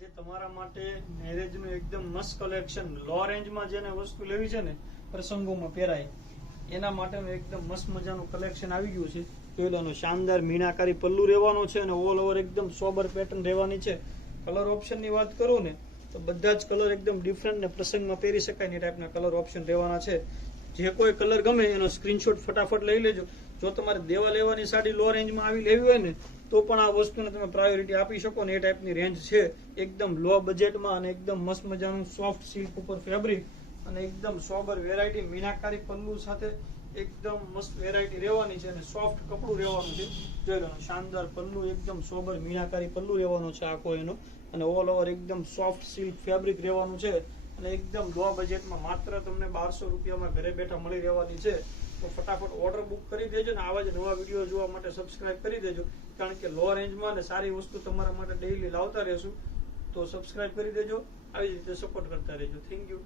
આજે તમારા માટે મેરેજનું એકદમ મસ્ત કલેક્શન, લો રેન્જમાં જેને વસ્તુ લેવી છે ને પ્રસંગોમાં પહેરાય એના માટેનું એકદમ મસ્ત મજાનું કલેક્શન આવી ગયું છે. જોઈ શાનદાર મીનાકારી પલ્લુ રહેવાનો છે અને ઓલ ઓવર એકદમ સોબર પેટર્ન રહેવાની છે. કલર ઓપ્શનની વાત કરું ને તો બધા જ કલર એકદમ ડિફરન્ટ ને પ્રસંગમાં પહેરી શકાય એ ટાઈપના કલર ઓપ્શન રહેવાના છે. જે કોઈ કલર ગમે એનો સ્ક્રીનશોટ ફટાફટ લઈ લેજો. જો તમારે દેવા લેવાની સાડી લો રેન્જમાં આવી લેવી હોય ને તો પણ આ વસ્તુને તમે પ્રાયોરિટી આપી શકો ને એ ટાઈપની રેન્જ છે. એકદમ લો બજેટમાં અને એકદમ મસ્ત મજાનું સોફ્ટ સિલ્ક ઉપર ફેબ્રિક અને એકદમ સોબર વેરાયટી મીનાકારી પલ્લુ સાથે એકદમ મસ્ત વેરાયટી રહેવાની છે અને સોફ્ટ કપડું રહેવાનું છે. જોઈ લો શાનદાર પલ્લુ, એકદમ સોબર મીનાકારી પલ્લુ રહેવાનો છે આખો એનો અને ઓલ ઓવર એકદમ સોફ્ટ સિલ્ક ફેબ્રિક રહેવાનું છે અને એકદમ લો બજેટમાં માત્ર તમને 1200 રૂપિયામાં ઘરે બેઠા મળી રહેવાની છે. તો ફટાફટ ઓર્ડર બુક કરી દેજો ને આવા જ નવા વિડીયો જોવા માટે સબસ્ક્રાઇબ કરી દેજો, કારણ કે લો રેન્જમાં ને સારી વસ્તુ તમારા માટે ડેઈલી લાવતા રહેશું. તો સબસ્ક્રાઇબ કરી દેજો, આવી જ રીતે સપોર્ટ કરતા રહેજો. Thank you.